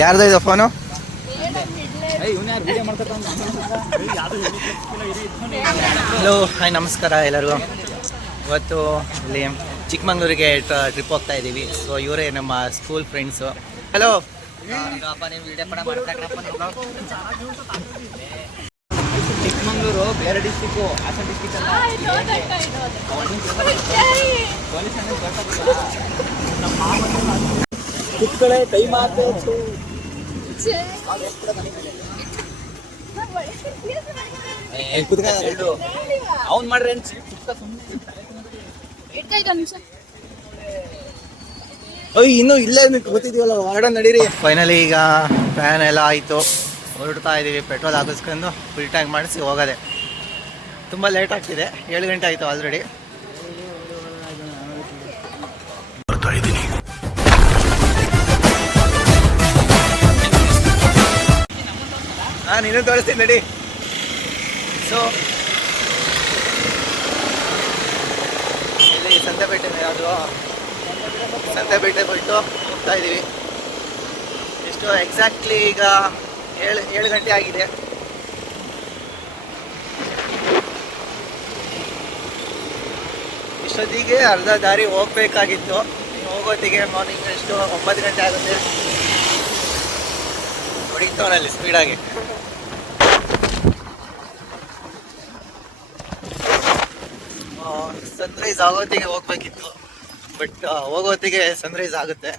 ಯಾರ್ದು ಇದು phone? Hello, hi, ನಮಸ್ಕಾರ ಎಲ್ಲರಿಗೂ. ಇವತ್ತು ಇಲ್ಲಿ ಚಿಕ್ಕಮಂಗ್ಳೂರಿಗೆ ಟ್ರಿಪ್ ಹೋಗ್ತಾ ಇದ್ದೀವಿ. ಸೊ ಇವರೇ ನಮ್ಮ ಸ್ಕೂಲ್ ಫ್ರೆಂಡ್ಸು. ಹಲೋ. ಚಿಕ್ಕಮಂಗ್ಳೂರು ಬೇರೆ ಡಿಸ್ಟಿಕ್ಕು, ಹಾಸನ ಡಿಸ್ಟಿಕ್ ಅಲ್ಲ. ಕುತ್ಕಳೆ ಕೈ ಮಾತು ಅವ್ನು ಮಾಡ್ರಿ ಇನ್ನೂ ಇಲ್ಲೇ ಗೊತ್ತಿದೀವಲ್ಲ, ಹೊರಡ ನಡೀರಿ. ಫೈನಲಿ ಈಗ ಫ್ಯಾನ್ ಎಲ್ಲ ಆಯಿತು, ಹೊರಡ್ತಾ ಇದ್ದೀವಿ. ಪೆಟ್ರೋಲ್ ಹಾಕಿಸ್ಕೊಂಡು ಫುಲ್ ಟ್ಯಾಂಕ್ ಮಾಡಿಸಿ ಹೋಗೋದೆ. ತುಂಬ ಲೇಟ್ ಆಗ್ತಿದೆ, 7 ಗಂಟೆ ಆಯಿತು ಆಲ್ರೆಡಿ. ನಾನು ಇನ್ನೂ ತೋರಿಸ್ತೀನಿ ನಡಿ. ಸೊ ಇಲ್ಲಿ ಸಂತೆಪೇಟೆ ಯಾವುದು ಸಂತೆಪೇಟೆ ಬಿಟ್ಟು ಹೋಗ್ತಾ ಇದ್ದೀವಿ. ಎಷ್ಟು ಎಕ್ಸಾಕ್ಟ್ಲಿ ಈಗ 7 ಗಂಟೆ ಆಗಿದೆ. ಇಷ್ಟೊತ್ತಿಗೆ ಅರ್ಧ ದಾರಿ ಹೋಗ್ಬೇಕಾಗಿತ್ತು. ಹೋಗೋತ್ತಿಗೆ ಮಾರ್ನಿಂಗ್ ಎಷ್ಟು 9 ಗಂಟೆ ಆಗುತ್ತೆ. ಹೊಡಿತವನಲ್ಲಿ ಸ್ಪೀಡಾಗಿ. ಸನ್ರೈಸ್ ಆಗೋತ್ತಿಗೆ ಹೋಗ್ಬೇಕಿತ್ತು, ಬಟ್ ಹೋಗೋತ್ತಿಗೆ ಸನ್ರೈಸ್ ಆಗುತ್ತೆ,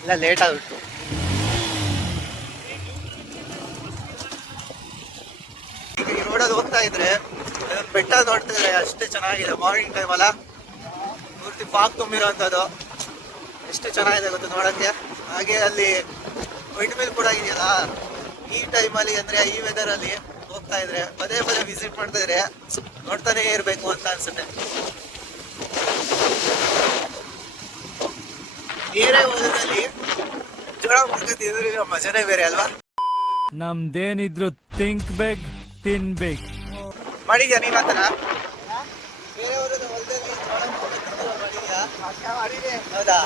ಇಲ್ಲ ಲೇಟ್ ಆಗುತ್ತೆ. ಈಗ ಈ ರೋಡಲ್ಲಿ ಹೋಗ್ತಾ ಇದ್ರೆ ಬೆಟ್ಟ ನೋಡ್ತಿದ್ರೆ ಅಷ್ಟೇ ಚೆನ್ನಾಗಿದೆ. ಮಾರ್ನಿಂಗ್ ಟೈಮ್ ಅಲ್ಲ, ಪೂರ್ತಿ ಫಾಗ್ ತುಂಬಿರೋ ಅಂಥದ್ದು, ಎಷ್ಟು ಚೆನ್ನಾಗಿದೆ ಗೊತ್ತು ನೋಡೋಕ್ಕೆ. ಹಾಗೆ ಅಲ್ಲಿ ವೈಟ್ ಮಿಲ್ ಕೂಡ ಇದೆಯಲ್ಲ, ಈ ಟೈಮಲ್ಲಿ ಅಂದರೆ ಈ ವೆದರಲ್ಲಿ ಹೋಗ್ತಾ ಇದ್ರೆ ಪದೇ ಪದೇ ವಿಸಿಟ್ ಮಾಡ್ತಾ ಇದ್ರೆ ನೋಡ್ತಾನೆ ಇರಬೇಕು ಅಂತ ಅನ್ಸುತ್ತೆ. ಏನೇ ಓದೋದ್ರಲ್ಲಿ ಜೋಳ ಮಾಡ್ಕೊತಿದ್ರೆ ಮಜಾನೇ ಬೇರೆ ಅಲ್ವಾ. ನಮ್ದೇನಿದ್ರು ಥಿಂಕ್ ಬೇಕ್ ತಿನ್ಬೇಕು. ಮಾಡಿದ್ಯಾ ನೀನ್ ಆತರ? ಬೇರೆ ಹೊಲದಲ್ಲಿ ಜೋಳ ಮಾಡಿದ್ಯಾ? ಹೌದಾ?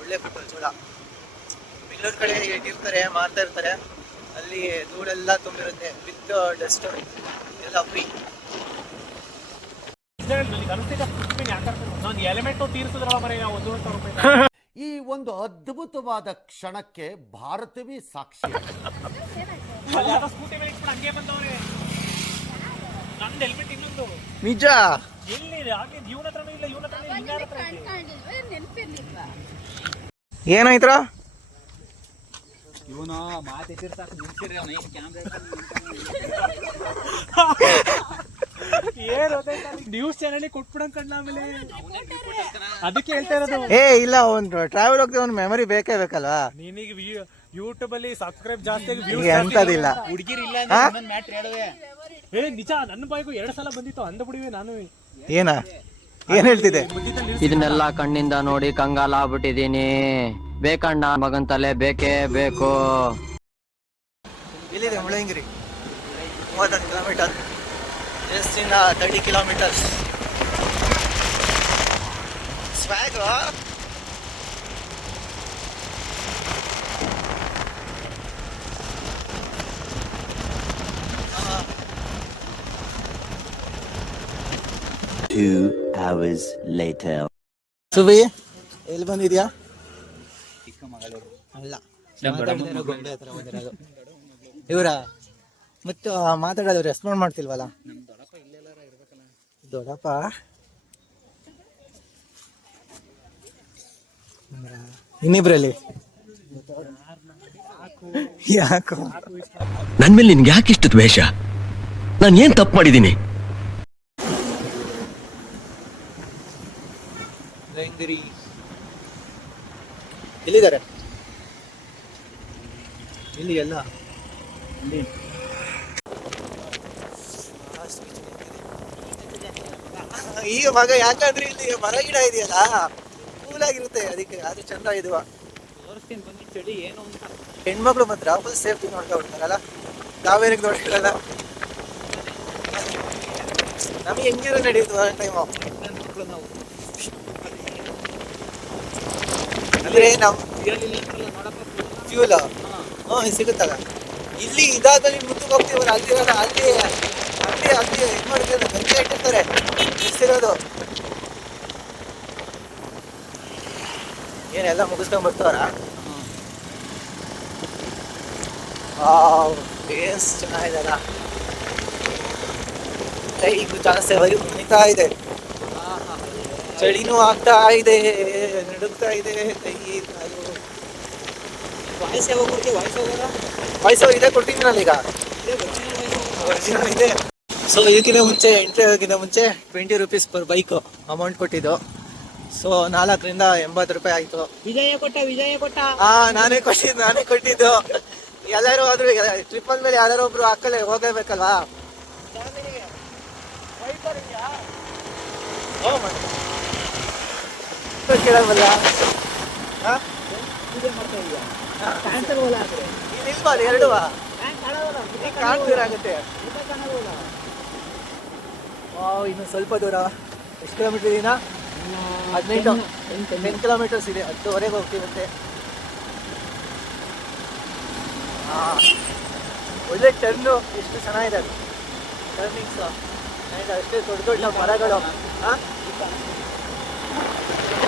ಒಳ್ಳೆ ಫುಡ್ ಜೋಳ. ಬೆಂಗಳೂರು ಕಡೆ ಇಟ್ಟಿರ್ತಾರೆ, ಮಾರ್ತಾ ಇರ್ತಾರೆ, ಅಲ್ಲಿ ಧೂಳೆಲ್ಲ ತುಂಬಿರುತ್ತೆ, ವಿತ್ ಡಸ್ಟ್ ಎಲ್ಲ ಫ್ರೀ. ಈ ಒಂದು ಅದ್ಭುತವಾದ ಕ್ಷಣಕ್ಕೆ ಭಾರತವೇ ಸಾಕ್ಷಿ. ನಿಜ. ಏನಾಯ್ತ್ರ? ಇವನು ಮಾತಿರ್ತಾರೆ ಸಾಕು, ನಿಲ್ಸಿರಿ ಅವನು ನ್ಯೂಸ್ ಚಾನಲ್ ಕೊಟ್ಬಿಡಂತ ಆಮೇಲೆ ಅದಕ್ಕೆ ಹೇಳ್ತಾ ಇರೋದು. ಇಲ್ಲ, ಒಂದು ಟ್ರಾವೆಲ್ ಹೋಗ್ತೀವಿ, ಒಂದು ಮೆಮೊರಿ ಬೇಕೇ ಬೇಕಲ್ವಾ. ನಿನಗೆ ಯೂಟ್ಯೂಬ್ ಅಲ್ಲಿ ಸಬ್ಸ್ಕ್ರೈಬ್ ಜಾಸ್ತಿ ಎಂತದಿಲ್ಲ. ಹುಡುಗಿರಿ ಇಲ್ಲ ಮ್ಯಾಟ್ರ್ ಹೇಳುವೆ. ನಿಜ, ನನ್ನ ಬಾಯಿಗೂ 2 ಸಲ ಬಂದಿತ್ತು, ಅಂದ ಬಿಡಿವೆ ನಾನು. ಏನ್ ಹೇಳ್ತಿದ್ದೆ? ಇದನ್ನೆಲ್ಲ ಕಣ್ಣಿಂದ ನೋಡಿ ಕಂಗಾಲ ಆಗ್ಬಿಟ್ಟಿದೀನಿ. ಬೇಕಣ್ಣ, ಮಗನ್ ತಲೆ ಬೇಕೇ ಬೇಕು. ಇಲ್ಲಿದೆ Mullayanagiri, 31 kilometre, just in 30 kilometres. Swag Two hours later. ಸುವಿ ಎಲ್ಲಿ ಬಂದಿದ್ಯಾ? ಅಲ್ಲ, ಗೊಂಬೆ ಹತ್ರ ಬಂದಿರೋದು ಇವರ. ಮತ್ತು ಮಾತಾಡೋದು ರೆಸ್ಪಾಂಡ್ ಮಾಡ್ತಿಲ್ವಲ್ಲ. ದೊಡ್ಡಪ್ಪ ಇನ್ನಿಬ್ರಲ್ಲಿ ಯಾಕೋ ನನ್ ಮೇಲೆ ನಿನ್ಗೆ ಯಾಕೆ ಇಷ್ಟು ದ್ವೇಷ? ನಾನು ಏನ್ ತಪ್ಪು ಮಾಡಿದ್ದೀನಿ? ಎಲ್ಲಿದ್ದಾರೆ? ಇಲ್ಲಿ ಎಲ್ಲ ಈಗ ಮಗ ಯಾಕಂದ್ರೆ ಇಲ್ಲಿ ಮರ ಗಿಡ ಇದೆಯಲ್ಲ, ಕೂಲ್ ಆಗಿರುತ್ತೆ, ಅದಕ್ಕೆ ಅದು ಚಂದ ಇದು. ಹೆಣ್ಮಕ್ಳು ಮಾತ್ರ ಫುಲ್ ಸೇಫ್ಟಿ ನೋಡ್ತಾ ಬಿಡ್ತಾರಲ್ಲ, ನಾವೇನಕ್ಕೆ ನೋಡ್ತಿರಲ್ಲ. ನಮಗೆ ಹೆಂಗಿರೋ ನಡೆಯುತ್ತೆ ಟೈಮು. ಅಂದ್ರೆ ನಮ್ ಫ್ಯೂಲ್ ಸಿಗುತ್ತಲ್ಲ. ಇಲ್ಲಿ ಇದಾದಲ್ಲಿ ಮುಂದಕ್ಕೆ ಹೋಗ್ತೀವಲ್ಲ, ಅಲ್ಲಿರೋದು ಅಲ್ಲಿ ಅಲ್ಲಿ ಅಲ್ಲಿ ಇದು ಮಾಡ್ತಾರೆ, ಗಂಜಿ ಇಟ್ಟಿರ್ತಾರೆ ಬಿಸಿರೋದು. ಏನೆಲ್ಲ ಮುಗಿಸ್ಕೊಂಡ್ ಬರ್ತಾರ. ಬೇಸ್ ಚೆನ್ನಾಗಿದೆಲ್ಲ. ಕೈಗೂ ಜಾಸ್ತಿ ಮುಗಿತಾ ಇದೆ, ಚಳಿನೂ ಆಗ್ತಾ ಇದೆ, ನಡುಗ್ತಾ ಇದೆ ಕೈ ಕಾಲು. ವಾಯ್ಸ್ ಇದೆ ಕೊಟ್ಟಿದ್ದೀನಲ್ಲ ಈಗ, ಒರಿಜಿನಲ್ ಇದೆ. ಸೊ ಇದಕ್ಕಿಂತ ಮುಂಚೆ ಎಂಟ್ರಿ ಆಗೋಕ್ಕಿಂತ ಮುಂಚೆ 20 ರೂಪೀಸ್ ಪರ್ ಬೈಕ್ ಅಮೌಂಟ್ ಕೊಟ್ಟಿದ್ದು. ಸೊ 4ರಿಂದ 80 ರೂಪಾಯಿ ಆಯ್ತು. ವಿಜಯ ಕೊಟ್ಟ ನಾನೇ ಕೊಟ್ಟಿದ್ದು. ಎಲ್ಲರೂ ಆದ್ರೂ ಟ್ರಿಪ್ ಅಂದ್ಮೇಲೆ ಯಾರು ಒಬ್ರು ಹಾಕಲೇ ಹೋಗಬೇಕಲ್ವಾ. ಕೇಳಲ್ವಲ್ಲ, ಇಲ್ಬಾರ್ದು ಎರಡು ಕಾಣ್ತೀರಾಗುತ್ತೆ. ಇನ್ನು ಸ್ವಲ್ಪ ದೂರ, ಎಷ್ಟು ಕಿಲೋಮೀಟರ್ ಇದೀನಾ? 10 ಕಿಲೋಮೀಟರ್ಸ್ ಇದೆ. 10ವರೆಗೆ ಹೋಗ್ತೀವಂತೆ. ಒಳ್ಳೆ ಟರ್ನು, ಎಷ್ಟು ಚೆನ್ನಾಗಿದೆ ಅದು ಟರ್ನಿಂಗ್ಸ್. ಅಷ್ಟೇ ದೊಡ್ಡ ದೊಡ್ಡ ಮರಗಳು,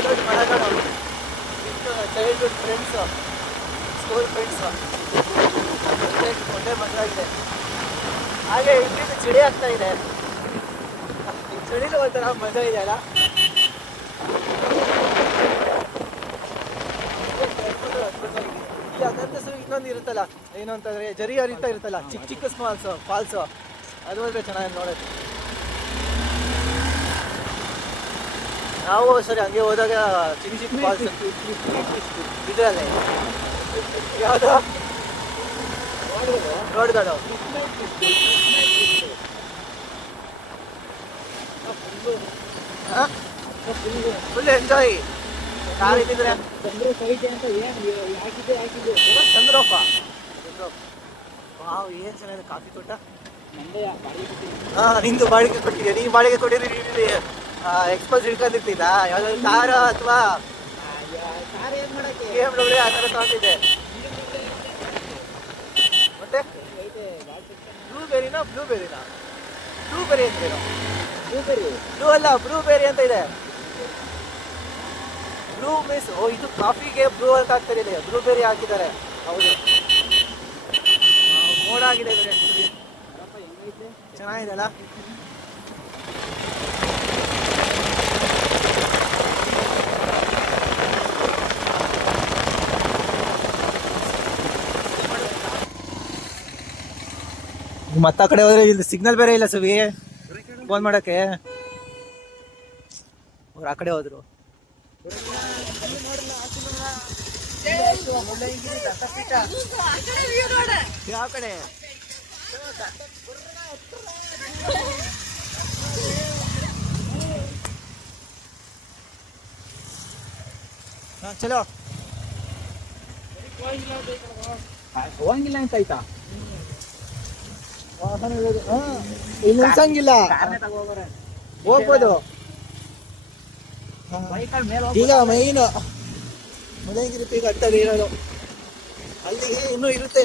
ದೊಡ್ಡ ಮರಗಳು, ಚೈಲ್ಡ್ಹುಡ್ ಫ್ರೆಂಡ್ಸ್, ಸ್ಕೂಲ್ ಫ್ರೆಂಡ್ಸ್, ಒಳ್ಳೆ ಮಜಾ ಇದೆ. ಹಾಗೆ ಇಲ್ಲಿ ಚಳಿ ಆಗ್ತಾ ಇದೆ. ಈ ಚಳಿಲೂ ಒಂಥರ ಮಜಾ ಇದೆ ಅಲ್ಲ. ಅದಂತಸು ಇನ್ನೊಂದು ಇರುತ್ತಲ್ಲ, ಏನು ಅಂತಂದ್ರೆ ಜರಿ ಹರಿತಾ ಇರುತ್ತಲ್ಲ, ಚಿಕ್ಕ ಚಿಕ್ಕ ಫಾಲ್ಸು, ಅದು ಅಂದ್ರೆ ಚೆನ್ನಾಗಿ ನೋಡೋದು. ನಾವು ಸರಿ ಹಂಗೆ ಹೋದಾಗ ಚಿಕ್ಕ ಚಿಕ್ಕ ಫಾಲ್ಸ್ ಇದ್ರಲ್ಲೇ ಯಾವುದು ರೋಡ್ಗಳು ಫುಲ್ ಎಂಜಾಯ್. ಕಾರ್ ಇದ್ದಿದ್ರೆ ಚಂದ್ರಪ್ಪ, ವಾವ್ ಏನ್ ಚೆನ್ನಾಗಿದೆ. ಕಾಫಿ ತೋಟ ನಿಂದು ಬಾಡಿಗೆ ಕೊಟ್ಟಿದ್ಯಾ? ನೀ ಬಾಡಿಗೆ ಕೊಟ್ಟಿರಿ ಎಕ್ಸ್ಪೋಸ್ ಹಿಡ್ಕೊಂಡಿರ್ತೀನ ಯಾವ್ದಾದ್ರು ಕಾರು ಅಥವಾ BMW ಆ ಥರ ತಗೊಂಡಿದ್ದೆ. ಮತ್ತೆ ಬ್ಲೂಬೆರಿ ಅಂತೀರ? ಬ್ಲೂ ಅಲ್ಲ, ಬ್ಲೂಬೆರಿ ಅಂತ ಇದೆ. ಬ್ಲೂ ಮೀನ್ಸ್ ಇದು ಕಾಫಿಗೆ ಬ್ಲೂ ಅಂತ ಹಾಕ್ತಾರೆ, ಬ್ಲೂಬೆರಿ ಹಾಕಿದ್ದಾರೆ. ಹೌದು, ಮೋಡ ಆಗಿದೆ ಚೆನ್ನಾಗಿದೆ ಅಲ್ಲ. ಮತ್ತ ಆ ಕಡೆ ಹೋದ್ರೆ ಇಲ್ಲಿ ಸಿಗ್ನಲ್ ಬೇರೆ ಇಲ್ಲ ಸುವಿ ಫೋನ್ ಮಾಡಕ್ಕೆ. ಅವ್ರು ಆ ಕಡೆ ಹೋದ್ರು. ಯಾವ ಕಡೆ? ಚಲೋ ಹೋಗಂಗಿಲ್ಲ ಅಂತ ಆಯ್ತಾ? ಇಲ್ಲಿ ನಿಲ್ಸಂಗಿಲ್ಲ, ಹೋಗ್ಬೋದು. ಈಗ ಮೈನ್ ಮುಳ್ಳಯ್ಯನಗಿರಿ ಪೀಕ್ ಹತ್ತದ ಇರೋದು, ಅಲ್ಲಿಗೆ ಇನ್ನೂ ಇರುತ್ತೆ.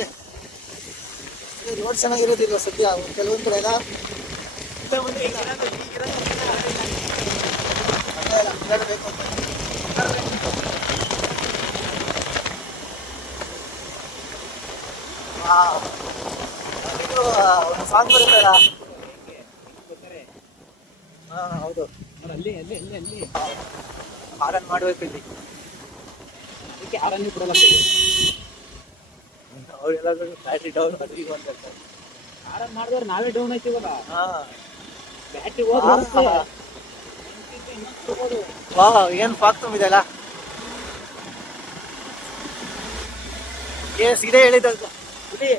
ರೋಡ್ ಚೆನ್ನಾಗಿರೋದಿಲ್ಲ ಸದ್ಯ ಕೆಲವೊಂದು ಕಡೆ ಎಲ್ಲ. ಒಂದು ಸಾಂಗ್ ಬರುತ್ತಲ್ಲ, ಹೌದು, ಅಲ್ಲಿ ಹಾರನ್ ಮಾಡ್ಬೇಕು ಇಲ್ಲಿ. ಯಾರನ್ನೇ ಬಿಡಲ್ಲ, ಅವರೆಲ್ಲ ಬ್ಯಾಟ್ರಿ ಡೌನ್ ಅದು ಇದು ಅಂತ ಹೇಳ್ತಾರೆ. ಯಾರನ್ನ ಮಾಡಿದ್ರೆ ನಾವೇ ಡೌನ್ ಆಯ್ತೀವಲ್ಲ. ಬ್ಯಾಟ್ರಿ ವಾ ಏನ್ ಫಾಕ್ ತುಂಬಿದೆಲ್ಲ. ಏ ಸೀದಾ ಹೇಳಿದ್ದು ನೋಡಿ.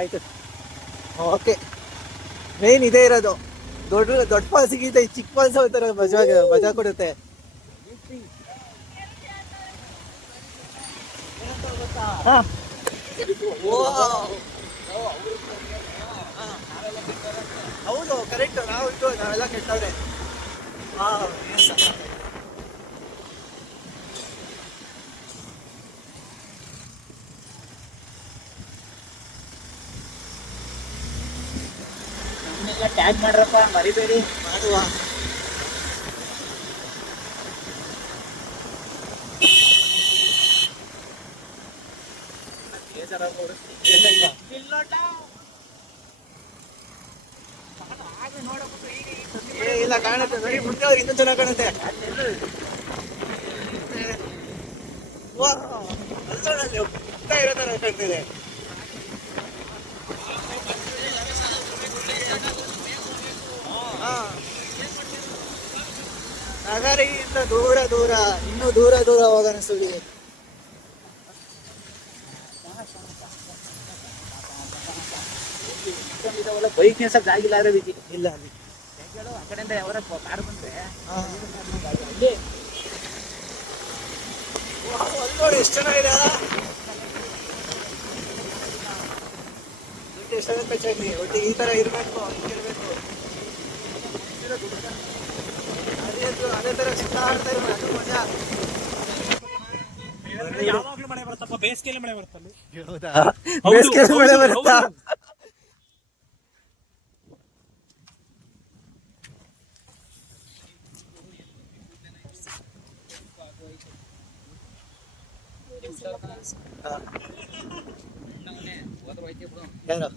ಆಯ್ತು, ಓಕೆ. ಮೇನ್ ಇದೇ ಇರೋದು, ದೊಡ್ಡ ಫಾಲ್ಸಿಗಿಂತ ಚಿಕ್ಕ ಫಾಲ್ಸ್ ಹೋಗ್ತಾರೆ, ಮಜಾ ಕೊಡುತ್ತೆ. ಹಾ. ಓ. ಹೌದು ಕರೆಕ್ಟ್, ನಾವೆಲ್ಲ ಕೆಟ್ಟವ್ರೆ. ನಮ್ಮನ್ನೆಲ್ಲ ಟ್ಯಾಗ್ ಮಾಡ್ರಪ್ಪ, ಮರಿಬೇಡಿ. ಮಾಡುವ. ಇಲ್ಲ ಕಾಣುತ್ತೆ, ಬರೀ ಮುಂದೆ ಅವ್ರು ಇನ್ನೂ ಚೆನ್ನಾಗಿ ಕಾಣುತ್ತೆ. ಅಲ್ಲೋಡಲ್ಲಿ ಹೋಗ್ತಾ ಇರೋ ತರ ಕಾಣ್ತಿದೆ. ನಗರಿಯಿಂದ ದೂರ ದೂರ, ಇನ್ನೂ ದೂರ ದೂರ ಹೋಗೋಣ ಸುಳಿ. ಬೈಕ್ ನಿಲ್ಸಕ್ ಆಗಿಲ್ಲ ಅದೇ ಬಿಜಿ ಇಲ್ಲ ಅಲ್ಲಿ ಆ ಕಡೆಯಿಂದ ಯಾವರ ಕಾರ್ ಬಂದ್ರೆ ಅಲ್ಲಿ ನೋಡಿ ಎಷ್ಟು ಚೆನ್ನಾಗಿದೆ. ಎಷ್ಟು ಚೆನ್ನಾಗಿ ಒಟ್ಟಿಗೆ ಈ ತರ ಇರಬೇಕು, ಹಿಂಗಿರ್ಬೇಕು. ಅದೇ ತರ ಸುತ್ತಾಡ್ತಾ ಇರೋ ಅದು ಮಜಾ. ಯಾವಾಗ್ಲೂ ಮಳೆ ಬರುತ್ತಪ್ಪ, ಬೇಸಿಗೆಯಲ್ಲಿ ಮಳೆ ಬರುತ್ತಲ್ಲಿ. ಹೌದಾ? ಬೇಸಿಗೆಯಲ್ಲಿ ಮಳೆ ಬರುತ್ತಾ? ಯಾರು?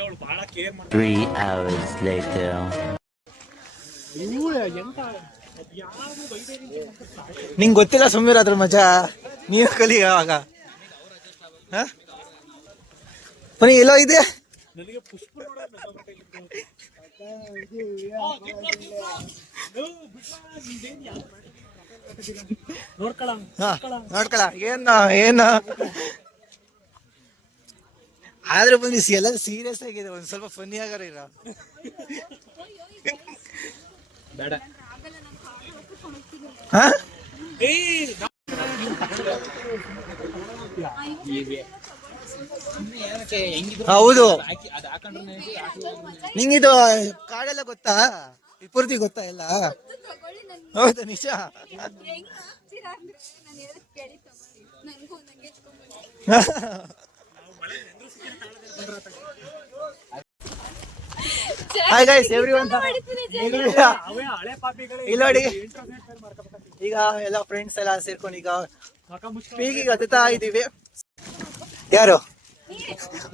ಅವಳು ಬಹಳ ಕೇರ್ 3 hours later. ಎಂತ ಯಾರು ಬೈದೇ ನಿಂಗೆ ಗೊತ್ತಿಲ್ಲ ಸುಮ್ಮನೆ ಅದ್ರ ಮಜಾ, ನೀವು ಕಲಿ ಆಗ. ಪುನಿ ಎಲ್ಲೋ ಇದೆ ನನಗೆ ಪುಷ್ಪ ನೋಡ್ಕೊಳ ಏನು ಆದ್ರೆ ಬಂದು ಎಲ್ಲ ಸೀರಿಯಸ್ ಆಗಿದೆ, ಒಂದ್ ಸ್ವಲ್ಪ ಫನ್ನಿ ಆಗಾರ ಇರೋ. ಬೇಡ. ಹೌದು, ನಿಂಗಿದು ಕಾಡೆಲ್ಲ ಗೊತ್ತಾ? ಈ ಪೂರ್ತಿ ಗೊತ್ತಾ ಎಲ್ಲ? ಹೌದಾ? ನಿಜ? Hi guys everyone. ಇಲ್ಲಿ ನೋಡಿ, ಈಗ ಎಲ್ಲ ಫ್ರೆಂಡ್ಸ್ ಎಲ್ಲ ಸೇರ್ಕೊಂಡು ಈಗ ಪೀಕಿಗೆ ಹತ್ತುತ್ತಾ ಇದೀವಿ. ಯಾರು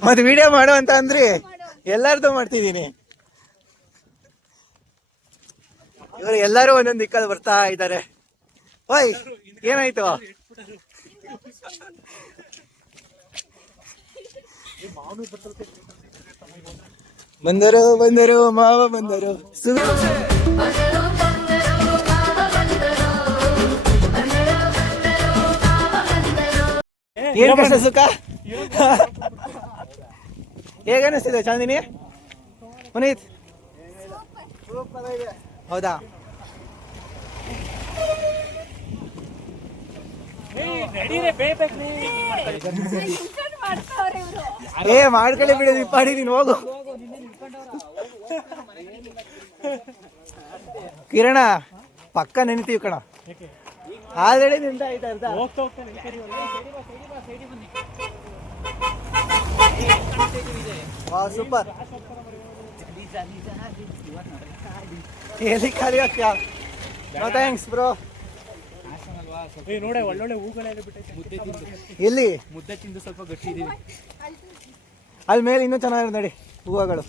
ಮತ್ತೆ ವಿಡಿಯೋ ಮಾಡು ಅಂತ ಅಂದ್ರಿ, ಎಲ್ಲಾರ್ದು ಮಾಡ್ತಿದೀನಿ. ಇವರು ಎಲ್ಲರೂ ಒಂದೊಂದು ದಿಕ್ಕಲ್ಲಿ ಬರ್ತಾ ಇದ್ದಾರೆ. ಓಯ್ ಏನಾಯ್ತು? ಬಂದರು ಬಂದರು ಮಾವ ಬಂದರು. ಏನ್ ಕಷ್ಟ ಸುಖ? ಹೇಗನ್ನಿಸ್ತಿದೆ ಚಾಂದಿನಿ? ಪುನೀತ್ ಹೌದಾ? ಮಾಡ್ಕೊಳ್ಳಿ ಬಿಡಿ, ನಿಪ್ಪಾಡಿ ನೀನು ಹೋಗು. ಕಿರಣ ಪಕ್ಕ ನೆನಿತೀವಿ ಕಣ, ಆಲ್ರೆಡಿ ನಿಂತ ಆಯ್ತಾ ಅರ್ಥ. ಸೂಪರ್. ಎಲ್ಲಿ ಖಾಲಿ ಆಗ್ತೀಯ? No thanks bro. ನೋಡೆ ಒಳ್ಳೊಳ್ಳೆ ಹೂಗಳೆಲ್ಲ ಬಿಟ್ಟೈತೆ. ಮುದ್ದೆ ತಿಂದು, ಎಲ್ಲಿ ಮುದ್ದೆ ತಿಂದು ಸ್ವಲ್ಪ ಗಟ್ಟಿ ಇದೀವಿ. ಅಲ್ಲಿ ಮೇಲೆ ಇನ್ನೂ ಚೆನ್ನಾಗಿರೋದು ನೋಡಿ ಹೂವುಗಳು.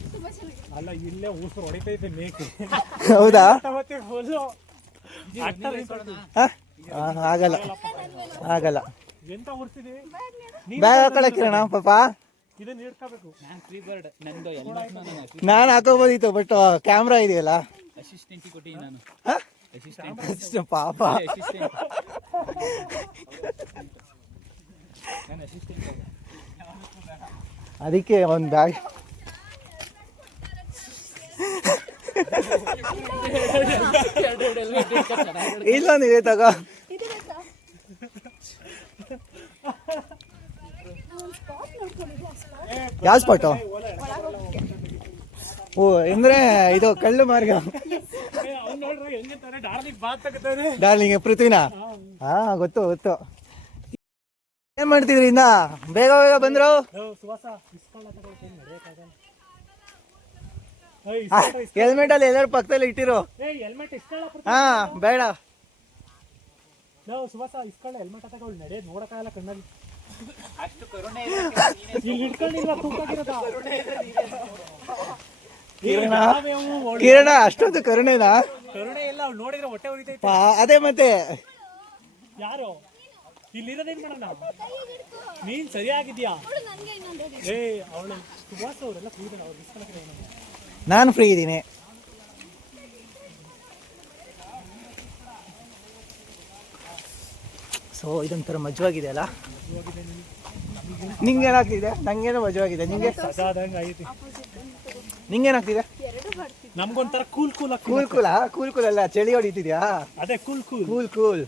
ಅಲ್ಲ ಇಲ್ಲೇ ಊಸರು ಹೊಡಿತೈತೆ ಮೇಕೆ. ಹೌದಾ? ಆಗಲ್ಲ ಆಗಲ್ಲ. ಎಂತ ಹೊಡ್ತಿದೀವಿ? ಬ್ಯಾಗ್ ಹಾಕೊಳಕ್ ಕಿರಣ ಪಾಪ. ಇದನ್ನ ಹಿಡ್ಕೋಬೇಕು. ನಾನು ಹಾಕೋಬೋದಿತ್ತು, ಬಟ್ ಕ್ಯಾಮ್ರಾ ಇದೆಯಲ್ಲ. ಪಾಪ ಅದಕ್ಕೆ ಒಂದು ಬ್ಯಾಗ್. ಇಲ್ಲೊಂದು ಇದೆ ತಗೋ. ಯಾವ ಸ್ಪಾಟು? ಓ ಅಂದ್ರೆ ಇದು ಕಳ್ಳು ಮಾರ್ಗ. ಡಾರ್ಲಿಂಗ್ ಪೃಥ್ವಿನ? ಹಾ ಗೊತ್ತು ಗೊತ್ತು. ಏನ್ ಮಾಡ್ತಿದ್ರಿ ಇನ್ನ? ಬೇಗ ಬೇಗ ಬಂದ್ರು. ಹೆಲ್ಮೆಟ್ ಅಲ್ಲಿ ಎಲ್ಲರೂ ಪಕ್ಕದಲ್ಲಿ ಇಟ್ಟಿರು. ಹಾ ಬೇಡ. ಸುವಾಸ ಇಸ್ಕೊಳ್ಳ ಹೆಲ್ಮೆಟ್ ಹಾಕ ನಡೆ ನೋಡಕ್ಕಾಗಲ್ಲ ಕಣ್ಣಲ್ಲಿ. ಕಿರಣ ಅಷ್ಟೊಂದು ಕರುಣೆನಾ? ಕರುಣೆ ಎಲ್ಲ ಅವ್ಳು ನೋಡಿದ್ರೆ ಹೊಟ್ಟೆ ಉರಿತೈತೆ. ಅದೇ ಮತ್ತೆ ಯಾರು ಇಲ್ಲಿರೋದೇನ್ ಮಾಡೋಣ? ನೀನ್ ಸರಿಯಾಗಿದ್ಯಾ? ಏ ಅವಳು ಸುಭಾಸ್ ಅವರೆಲ್ಲ ಫ್ರೀ ಇದ್ದಾರೆ, ಅವ್ರು ಇಸ್ಕೊಳಕ್ಕೆ. ನಾನು ಫ್ರೀ ಇದ್ದೀನಿ. ಸೊ ಇದೊಂಥರ ಮಜವಾಗಿದೆ ಅಲ್ಲ? ನಿಂಗೇನಾಗ್ತಿದೆ? ನಂಗೇನೋ ಮಜವಾಗಿದೆ. ನಿಂಗೆ ನಿಂಗೇನಾಗ್ತಿದೆ? ನಮ್ಗೊಂಥರ cool cool cool cool cool cool ಅಲ್ಲ, ಚಳಿ ಹೊಡಿತಿದ್ಯಾ? ಅದೇ ಕೂಲ್ ಕೂಲ್ ಕೂಲ್ ಕೂಲ್.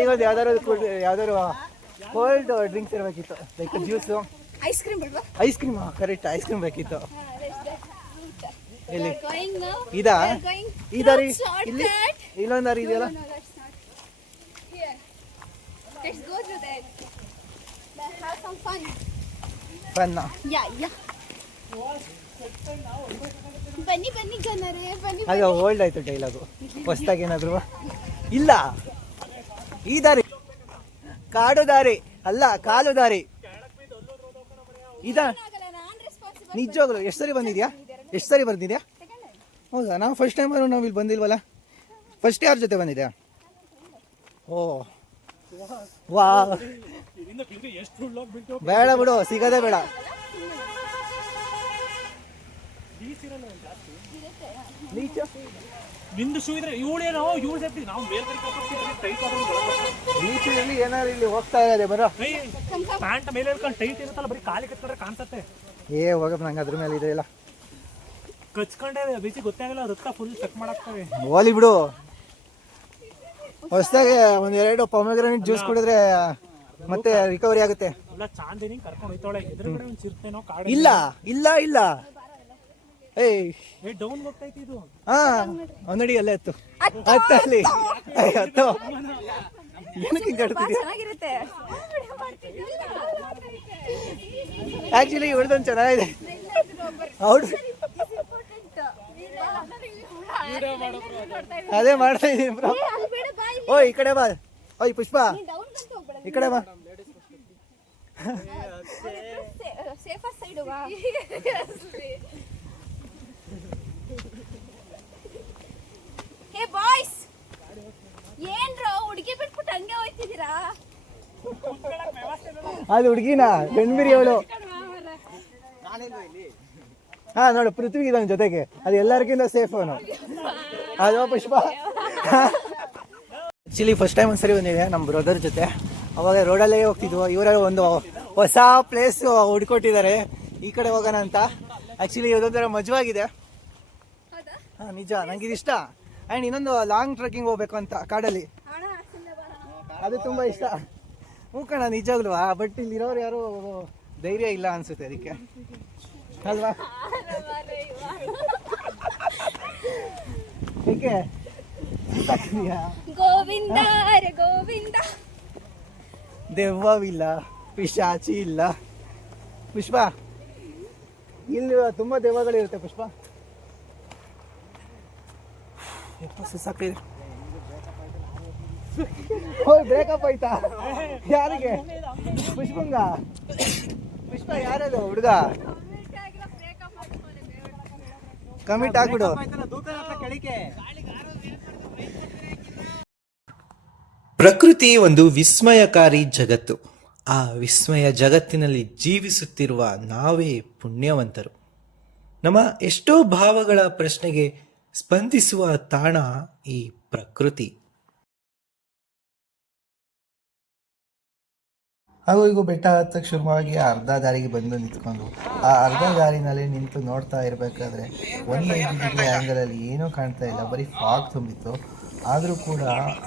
ಈಗೊಂದು ಯಾವ್ದಾದ್ರು ಕೋಲ್ಡ್ ಡ್ರಿಂಕ್ಸ್ ಇರಬೇಕಿತ್ತು, like juice. Ice cream correct, ice cream ಬೇಕಿತ್ತು. ಎಲ್ಲಿ ಇದಾ? ಈ ದಾರಿ ಇಲ್ಲಿ ಇಲ್ಲೊಂದು ದಾರಿ ಇದೆಯಲ್ಲ? ಬನ್ನ ಅದು ಓಲ್ಡ್ ಆಯ್ತು ಡೈಲಾಗು. ಹೊಸ್ದಾಗಿ ಏನಾದ್ರು ಇಲ್ಲ. ಈ ದಾರಿ ಕಾಡು ದಾರಿ ಅಲ್ಲ, ಕಾಲು ದಾರಿ ಇದ. ನಿಜವಾಗ್ಲು ಎಷ್ಟು ಸರಿ ಬಂದಿದ್ಯಾ? ಎಷ್ಟು ಸರಿ ಬರ್ತಿದ್ಯಾ? ಹೌದಾ? ನಾವು ಫಸ್ಟ್ ಟೈಮ್ ನಾವು ಇಲ್ಲಿ ಬಂದಿಲ್ವಲ್ಲ. ಫಸ್ಟ್ ಯಾರ ಜೊತೆ ಬಂದಿದ್ಯಾ? ಓ ವಾ, ಬೇಡ ಬಿಡು, ಸಿಗದೆ ಬೇಡ. ನಿಂದು ಶೂ ಇದ್ರೆ ಇವಳೇನೋ ಇವಳು ಸೇಫ್ಟಿ. ನಾವು ಬೀಚಲ್ಲಿ ಏನಾರು ಇಲ್ಲಿ ಹೋಗ್ತಾ ಇರೋದೆ ಬರೋ. ಪ್ಯಾಂಟ್ ಮೇಲೆ ಹೇಳ್ಕೊಂಡು ಟೈಟ್ ಇರುತ್ತಲ್ಲ, ಬರೀ ಕಾಲಿ ಕಚ್ಕೊಂಡ್ರೆ ಕಾಣಿಸುತ್ತೆ. ಏ ಹೋಗಪ್ಪ, ನಂಗೆ ಅದ್ರ ಮೇಲೆ ಇದೆ ಇಲ್ಲ. ಕಚ್ಕೊಂಡೆ ಬೀಚಿ ಗೊತ್ತಾಗಲ್ಲ, ರಕ್ತ ಫುಲ್ ಚೆಕ್ ಮಾಡಾಕ್ತವೆ. ಹೋಲಿ ಬಿಡು. ಹೊಸದಾಗಿ ಒಂದೆರಡು ಪೊಮೆಗ್ರಾನೇಟ್ ಜ್ಯೂಸ್ ಕುಡಿದ್ರೆ ಮತ್ತೆ ರಿಕವರಿ ಆಗುತ್ತೆ. ಇಲ್ಲ ಚಾಂದಿನಿ ಕರ್ಕೊಂಡು ಹೋಯ್ತಾಳೆ. ಎದುರುಗಡೆ ಒಂದು ಚಿರತೆನೋ ಕಾಡು. ಇಲ್ಲ ಇಲ್ಲ ಇಲ್ಲ. ಏಯ್ ಡೌನ್ ಹೋಗ್ತೈತಿ ಇದು. ಹಾ ಒಂದಡಿ ಅಲ್ಲೇ ಹತ್ತು ಹತ್ತಲ್ಲಿ ಹತ್ತು. ಏನಕ್ಕೆ ಹಿಂಗೆ ಆಡ್ತಿದ್ಯಾ? ಆಕ್ಚುಲಿ ಇವಳ್ದೊಂದು ಚೆನ್ನಾಗಿದೆ. ಹೌದು, ಅದೇ ಮಾಡ್ತಾ ಇದೀನಿ ಬ್ರೋ. ಓಯ್ ಈ ಕಡೆ ಬಾ. ಓಯ್ ಪುಷ್ಪ ಈ ಕಡೆ ಬಾ. ಏನ್ರೋ ಹುಡುಗಿ ಬಿಟ್ಬಿಟ್ಟು ಹಂಗೆ ಹೋಯ್ತಿದ್ದೀರಾ? ಅದು ಹುಡುಗಿನ ಗಂಡ್ಬಿರಿ ಅವಳು. ಹಾ ನೋಡು, ಪೃಥ್ವಿ ಇದ್ದಾನೆ ಜೊತೆಗೆ. ಅದು ಎಲ್ಲರಿಗಿಂತ ಸೇಫ್ ಅವನು. ಅದು ಪುಷ್ಪ. ಆಕ್ಚುಲಿ ಫಸ್ಟ್ ಟೈಮ್ ಒಂದ್ಸರಿ ಬಂದಿದೆ ನಮ್ಮ ಬ್ರದರ್ ಜೊತೆ. ಅವಾಗ ರೋಡಲ್ಲೇ ಹೋಗ್ತಿದ್ವು. ಇವರ ಒಂದು ಹೊಸ ಪ್ಲೇಸ್ ಹುಡ್ಕೊಟ್ಟಿದ್ದಾರೆ, ಈ ಕಡೆ ಹೋಗೋಣ ಅಂತ. ಆಕ್ಚುಲಿ ಇದೊಂಥರ ಮಜವಾಗಿದೆ. ಹಾ ನಿಜ, ನಂಗೆ ಇದಿಷ್ಟ. ಆ್ಯಂಡ್ ಇನ್ನೊಂದು ಲಾಂಗ್ ಟ್ರೆಕ್ಕಿಂಗ್ ಹೋಗ್ಬೇಕು ಅಂತ ಕಾಡಲ್ಲಿ, ಅದು ತುಂಬ ಇಷ್ಟ. ಹ್ಞೂ ಕಣ ನಿಜವಾಗ್ಲೂ. ಬಟ್ ಇಲ್ಲಿರೋರು ಯಾರು ಧೈರ್ಯ ಇಲ್ಲ ಅನ್ಸುತ್ತೆ ಅದಕ್ಕೆ ಅಲ್ವಾ? ಏಕೆ ಗೋವಿಂದ ಗೋವಿಂದ. ದೆವ್ವವಿಲ್ಲ, ಪಿಶಾಚಿ ಇಲ್ಲ. ಪುಷ್ಪ ಇಲ್ಲಿ ತುಂಬ ದೆವ್ವಗಳಿರುತ್ತೆ ಪುಷ್ಪ. ಸಾಕಿದೆ. ಹೋಯ್ ಬ್ರೇಕಪ್ ಆಯ್ತಾ? ಯಾರಿಗೆ? ಪುಷ್ಪಂಗ? ಪುಷ್ಪ ಯಾರದು ಹುಡುಗ? ಕಮಿಟ್ ಆಗ್ಬಿಡು. ಪ್ರಕೃತಿ ಒಂದು ವಿಸ್ಮಯಕಾರಿ ಜಗತ್ತು. ಆ ವಿಸ್ಮಯ ಜಗತ್ತಿನಲ್ಲಿ ಜೀವಿಸುತ್ತಿರುವ ನಾವೇ ಪುಣ್ಯವಂತರು. ನಮ್ಮ ಎಷ್ಟೋ ಭಾವಗಳ ಪ್ರಶ್ನೆಗೆ ಸ್ಪಂದಿಸುವ ತಾಣ ಈ ಪ್ರಕೃತಿ. ಹಾಗೂ ಈಗ ಬೆಟ್ಟ ಹತ್ತಕ್ಕೆ ಶುರುವಾಗಿ ಅರ್ಧ ದಾರಿಗೆ ಬಂದು ನಿಂತ್ಕೊಂಡು ಆ ಅರ್ಧ ದಾರಿನಲ್ಲಿ ನಿಂತು ನೋಡ್ತಾ ಇರಬೇಕಾದ್ರೆ 180 ಡಿಗ್ರಿ ಆ್ಯಂಗಲಲ್ಲಿ ಏನೂ ಕಾಣ್ತಾ ಇಲ್ಲ, ಬರೀ ಫಾಗ್ ತುಂಬಿತ್ತು. ಆದರೂ ಕೂಡ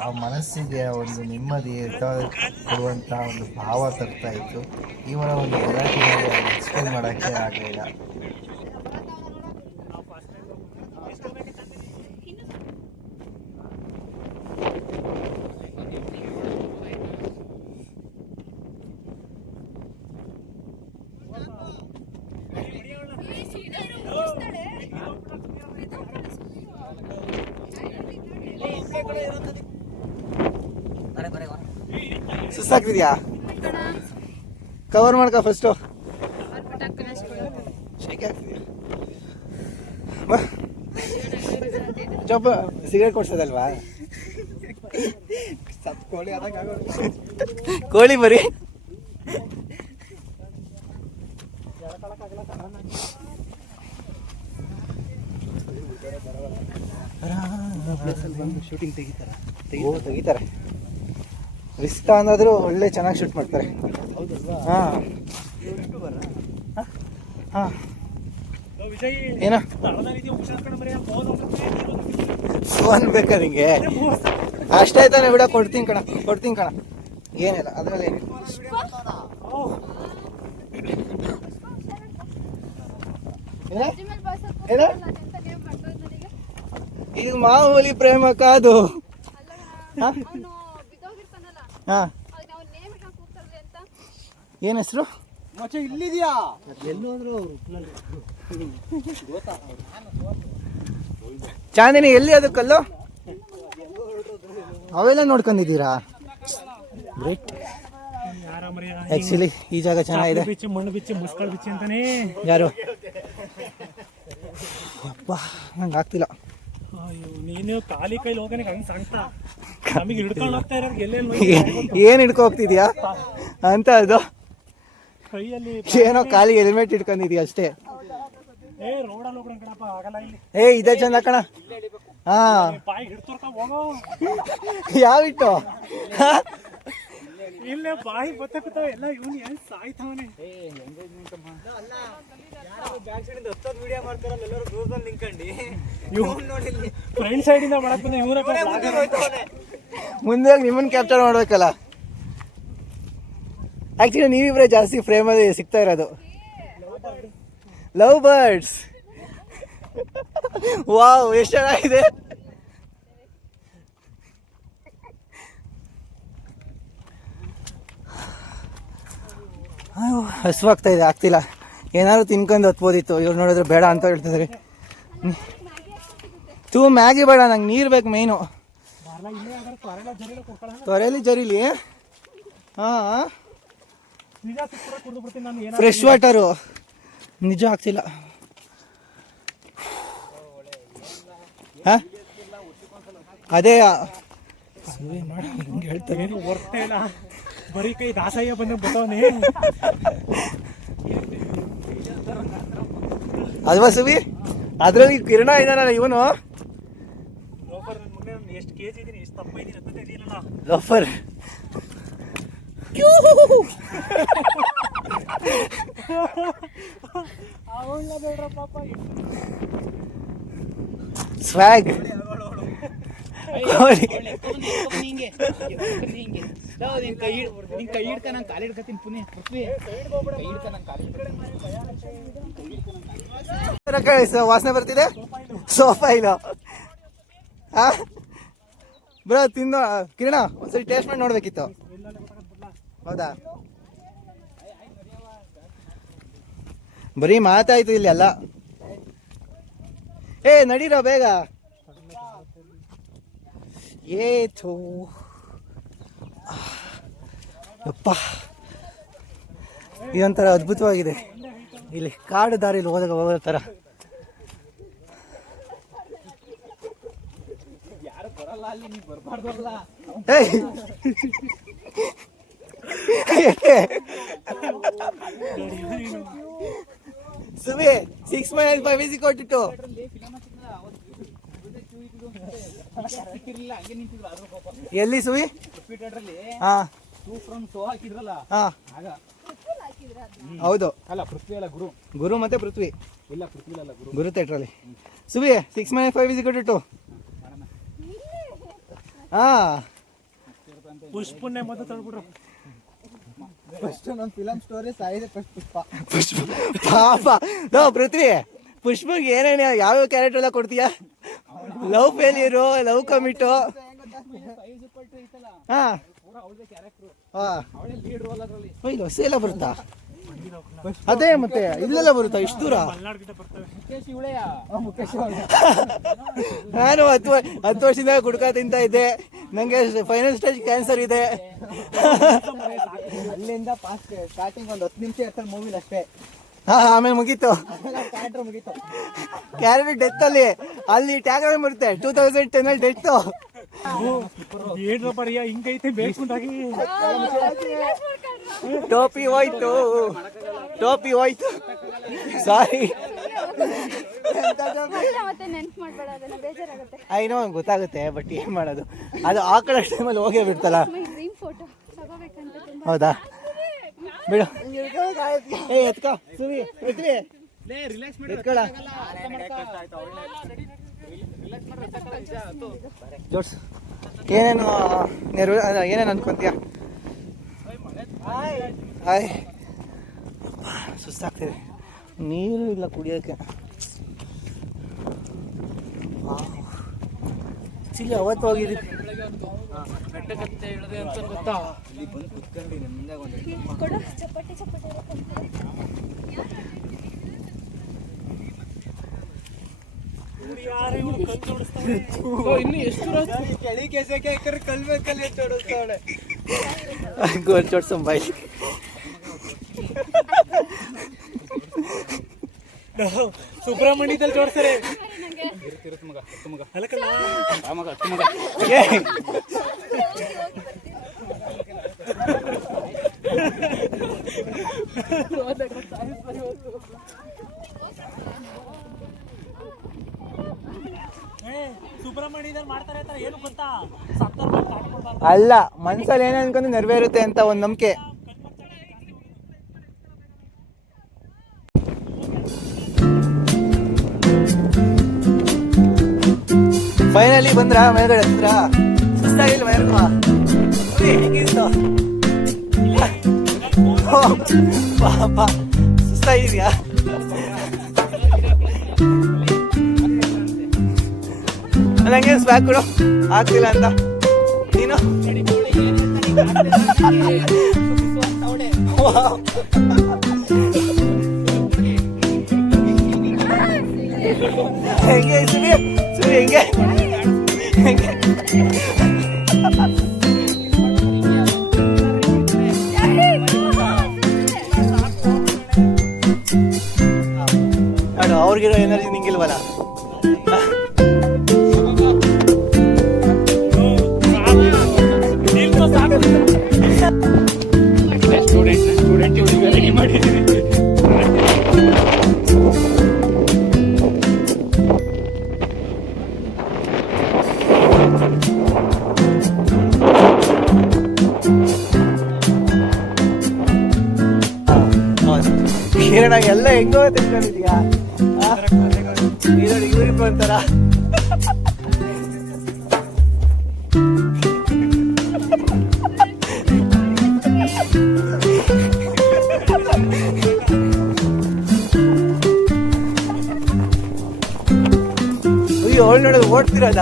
ಆ ಮನಸ್ಸಿಗೆ ಒಂದು ನೆಮ್ಮದಿ ಕೊಡುವಂಥ ಒಂದು ಭಾವ ತರ್ತಾ ಇತ್ತು. ಇವರ ಒಂದು ಗಲಾಟೆಯಲ್ಲಿ ಎಕ್ಸ್ಪ್ಲೇನ್ ಮಾಡೋಕ್ಕೆ ಆಗಲಿಲ್ಲ. ಸುಸ್ತಾಗ್ತಿದ್ಯಾ? ಕವರ್ ಮಾಡ್ಕ ಫಸ್ಟು. ಶೇಕೆ ಆಗ್ತಿದ್ಯಾ? ಚೊಪ್ಪ ಸಿಗರೇಟ್ ಕೊಡ್ಸೋದಲ್ವಾ? ಕೋಳಿ ಬರೀ ಶೂಟಿಂಗ್ ತೆಗಿತಾರೆ. ರಿಸ್ತಾ ಅನ್ನೋದ್ರು ಒಳ್ಳೆ ಚೆನ್ನಾಗಿ ಶೂಟ್ ಮಾಡ್ತಾರೆ. ಹಾಂ ಹಾಂ ಏನ ಫೋನ್ ಬೇಕಾ ನಿಂಗೆ? ಅಷ್ಟೇ ತಾನೆ ಬಿಡ, ಕೊಡ್ತೀನಿ ಕಣ. ಏನಿಲ್ಲ ಅದ್ರಲ್ಲಿ ಏನಿಲ್ಲ. ಇದು ಮಾಮೂಲಿ ಪ್ರೇಮ ಕಾದು. ಹಾ ಏನ್ ಹೆಸರು? ಇಲ್ಲಿದ್ಯಾ? ಚಾಂದಿನಿ ಎಲ್ಲಿ ಅದು ಕಲ್ಲು? ಅವೆಲ್ಲ ನೋಡ್ಕೊಂಡಿದ್ದೀರಾ? ಗ್ರೇಟ್. ಆಕ್ಚುಲಿ ಈ ಜಾಗ ಚೆನ್ನಾಗಿದೆ. ಮಣ್ಣು ಬಿಚ್ಚಿ ಮುಸ್ಕಳ್ ಬಿಚ್ಚಿ ಅಂತಾನೆ. ಯಾರು? ಅಪ್ಪ ನಂಗೆ ಆಗ್ತಿಲ್ಲ. ನೀನು ಖಾಲಿ ಕೈಲಿ ಹೋಗನೆ ಹಂಗೆ ಸಾಂಗ್ತಾ ನಮಗೆ ಹಿಡ್ಕೊಂಡು ಹೋಗ್ತಾ ಇರೋದು ಎಲ್ಲೆಲ್ಲಿ ಏನ್ ಹಿಡ್ಕೊ ಹೋಗ್ತಿದ್ಯಾ ಅಂತ? ಅದು ಕೈಯಲ್ಲಿ ಏನೋ ಖಾಲಿ ಹೆಲ್ಮೆಟ್ ಇಟ್ಕೊಂಡಿದ್ಯಾ ಅಷ್ಟೇ. ರೋಡಲ್ಲಿ ಹೋಗ್ರ ಕಣಪ್ಪ, ಆಗಲ್ಲ ಇಲ್ಲಿ. ಇದೇ ಚಂದ ಕಣ. ಹಾ ಬಾಯಿ ಹಿಡ್ತೋರ್ಕ ಹೋಗೋ. ಯಾವಿಟ್ಟು ಇಲ್ಲೇ ಬಾಯಿ ಬತ್ತಾಕತ್ತಾವ ಎಲ್ಲ. ಇವನು ಏನ್ ಸಾಯ್ತಾವನೆ. ಫ್ರಂಟ್ ಸೈಡ್ ಇಂದ ಮಾಡಕ್ ಬಂದ ಇವನ ಮುಂದೆ ನಿಮ್ಮನ್ನ ಕ್ಯಾಪ್ಚರ್ ಮಾಡ್ಬೇಕಲ್ಲ. ಆಕ್ಚುಲಿ ನೀವಿಬ್ರೆ ಜಾಸ್ತಿ ಫ್ರೇಮಲ್ಲಿ ಸಿಗ್ತಾ ಇರೋದು. Love birds. ವಾವ್, ಎಷ್ಟು ಚೆನ್ನಾಗಿದೆ. ಹಸುವಾಗ್ತಾ ಇದೆ, ಆಗ್ತಿಲ್ಲ. ಏನಾದ್ರು ತಿನ್ಕೊಂಡು ಹತ್ಬೋದಿತ್ತು. ಇವ್ರು ನೋಡಿದ್ರೆ ಬೇಡ ಅಂತ ಹೇಳ್ತಿದ್ರಿ. ಮ್ಯಾಗಿ ಬೇಡ, ನಂಗೆ ನೀರು ಬೇಕು ಮೇಯ್ನು. ತೊರೆಯಲ್ಲಿ ಜರಿಲಿ. ಹಾಂ, ಫ್ರೆಶ್ ವಾಟರು ನಿಜ ಆಗ್ತಿಲ್ಲ. ಹಾಂ ಅದೇ ಹೇಳ್ತಾರೆ. ಹೊರ್ತಾ ಇಲ್ಲ, ಬರೀ ಕೈ ದಾಸಯ್ಯ ಬಂದ ಬತ್ತವನೇ. ಅಲ್ವಾ ಸುವಿ? ಅದ್ರಲ್ಲಿ ಕಿರಣ ಇದ್ದಾನಲ್ಲ ಇವನು. ಎಷ್ಟು ಕೆಜಿ ಇದೀನಿ, ಎಷ್ಟು ತಪ್ಪ ಇದೀನಿ ಅಂತ ತಿಳಿಯಲ್ಲ. ಲೋಫರ್. ಸ್ವ್ಯಾಗ್. ಕೈ ಹಿಡ್ಕ ನಾನು ಕಾಲು ಹಿಡ್ಕತೀನಿ ಪುಣ್ಯ. ವಾಸನೆ ಬರ್ತಿದೆ. ಸೋಫಾ ಇಲ್ಲ ಬ್ರೋ, ತಿಂದು ಕಿರಣ ಒಂದ್ಸರಿ ಟೇಸ್ಟ್ ಮಾಡಿ ನೋಡ್ಬೇಕಿತ್ತು. ಹೌದಾ? ಬರೀ ಮಾತಾಯ್ತು ಇಲ್ಲಿ ಅಲ್ಲ. ನಡೀರೋ ಬೇಗ. ಯಪ್ಪ, ಇದೊಂಥರ ಅದ್ಭುತವಾಗಿದೆ. ಇಲ್ಲಿ ಕಾಡು ದಾರಿಲಿ ಹೋಗೋ ಥರ. ಸುವಿ 6.5 is equal to 2. ಎಲ್ಲಿ ಸುವಿ? ಹಾ, ಹಾಕಿದ್ರಲ್ಲ ಹಾ ಆಗ ಹೌದು. ಅಲ್ಲ ಪೃಥ್ವಿ ಅಲ್ಲ ಗುರು. ಗುರು ಮತ್ತೆ ಪೃಥ್ವಿ. ಇಲ್ಲ ಪೃಥ್ವಿ ಅಲ್ಲ ಗುರು. ಗುರು ಥಿಯೇಟ್ರಲ್ಲಿ ಸುಬಿ 6 - 5 = 2. ಹಾ ಪುಷ್ಪನ್ನೇ ಮತ್ತೆ ತಳ್ಬಿಟ್ರು. ಫಸ್ಟ್ ನನ್ನ ಫಿಲಮ್ ಸ್ಟೋರಿ ಸಾಯಿದೆ ಫಸ್ಟ್ ಪುಷ್ಪ ಪಾಪ. ನೋ ಪೃಥ್ವಿ, ಪುಷ್ಪಗೆ ಏನೇನು ಯಾವ್ಯಾವ ಕ್ಯಾರೆಕ್ಟರ್ ಎಲ್ಲ ಕೊಡ್ತೀಯಾ? Love failure, love commit. ಹಾ ಇಲ್ಲ ಹೊಸ ಎಲ್ಲ ಬರುತ್ತಾ? ಅದೇ ಮತ್ತೆ ಇಲ್ಲೆಲ್ಲ ಬರುತ್ತಾ ಇಷ್ಟು ದೂರ? ನಾನು 10 ವರ್ಷದಿಂದ ಗುಡ್ಕ ತಿಂತಾ ಇದ್ದೆ. ನಂಗೆ ಫೈನಲ್ ಸ್ಟೇಜ್ ಕ್ಯಾನ್ಸರ್ ಇದೆ. ಅಲ್ಲಿಂದ ಸ್ಟಾರ್ಟಿಂಗ್ ಒಂದು 10 ನಿಮಿಷ ಇರ್ತಾರೆ ಮೂವಿಲಿ ಅಷ್ಟೇ. ಹಾ ಆಮೇಲೆ ಮುಗೀತು. ಕ್ಯಾರೆಕ್ಟರ್ ಡೆತ್ ಅಲ್ಲಿ ಟ್ಯಾಗ್ ಬರುತ್ತೆ 2010 ಡೆತ್. ಏನ್ರ ಪರಿಯ ಹಿಂಗೈತೆ ಬೇಸ್ಕೊಂಡಾಗಿ ಟೋಪಿ ಹೋಯ್ತು ಸಾರಿ. ಮತ್ತೆ ನೆನ್ಪು ಮಾಡ್ಬೇಡ, ಅದನ್ನ ಬೇಜಾರಾಗುತ್ತೆ. ಐನೋ ಗೊತ್ತಾಗುತ್ತೆ, ಬಟ್ ಏನ್ ಮಾಡೋದು, ಅದು ಆ ಕಡೆ ಟೈಮಲ್ಲಿ ಹೋಗೇ ಬಿಡ್ತಲ್ಲ. ಡ್ರೀಮ್ ಫೋಟೋ ತಗೋಬೇಕಂತ ತುಂಬಾ. ಹೌದಾ ಬಿಡು. ಎತ್ಕೋ ಸುವಿ, ಎತ್ಕೊಳ ಜೋಡ್ಸ್. ಏನೇನು ಏನೇನು ಅನ್ಕೊಂತೀಯ? ಹಾಯ್ ಸುಸ್ತಾಗ್ತಿದೆ, ನೀರು ಇಲ್ಲ ಕುಡಿಯೋಕ್ಕೆ. ಚಿಲ್ಲಿ ಅವತ್ತು ಹೋಗಿದ್ವಿ. ಕೊಡು ಚಪಾಟಿ ಜೋಡ್ಸಂಬಾಯಿ. ಸುಬ್ರಹ್ಮಣ್ಯದಲ್ಲಿ ಜೋಡ್ತಾರೆ. ಸುಬ್ರಹ್ಮಣ್ಯದಲ್ಲಿ ಮಾಡ್ತಾರೆ ಅಂತ ಏನು ಗೊತ್ತಾ? ಅಲ್ಲ, ಮನ್ಸಲ್ಲಿ ಏನೇ ಅನ್ಕೊಂಡು ನೆರವೇರುತ್ತೆ ಅಂತ ಒಂದು ನಂಬಿಕೆ. ಫೈನಲಿ ಬಂದ್ರ ಮೇಲ್ಗಡೆ ಹತ್ರ? ಸುಸ್ತಾಗಿಲ್ಲ ಮೇಲ್ವಾ? ಹೇಗಿತ್ತು ಪಾಪ? ಸುಸ್ತಾಗಿದ್ಯಾ? ನಂಗೆ ಸ್ವ್ಯಾಗ್ ಕೊಡು, ಆಗ್ತಿಲ್ಲ ಅಂತ. ನೀನು ಹೆಂಗೆ ಸುವಿ ಹೆಂಗೆ ಅಡು ಅವ್ರಿಗಿರೋ ಎನರ್ಜಿ ನಿಂಗಿಲ್ವಲ್ಲ. ರೆಡಿ ಮಾಡಿದ್ದೀವಿ. ಕಿರಣ ಎಲ್ಲ ಹೆಂಗೋ ತಿಳ್ಕೊಂಡಿದ್ಯಾ? ಇವ್ರಿಬ್ರು ಅಂತಾರ. ಅಯ್ಯೋ ಅವಳು ನೋಡೋದು ಓಡ್ತಿರೋದ.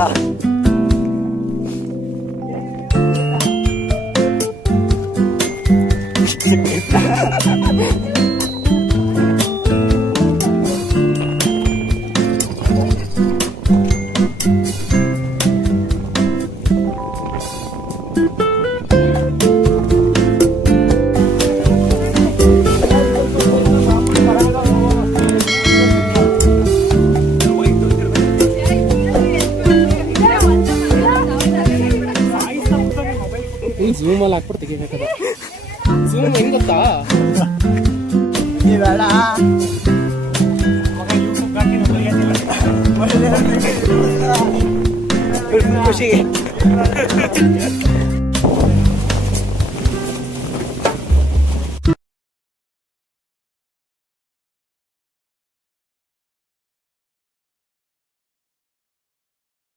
ಝೂಮಲ್ಲಿ ಹಾಕ್ಬಿಟ್ಟು ತೆಗಿಬೇಕಾದ. ಝೂಮ್ ಹೆಂಗ್ ಗೊತ್ತಾ? ಬೇಡ ಖುಷಿಗೆ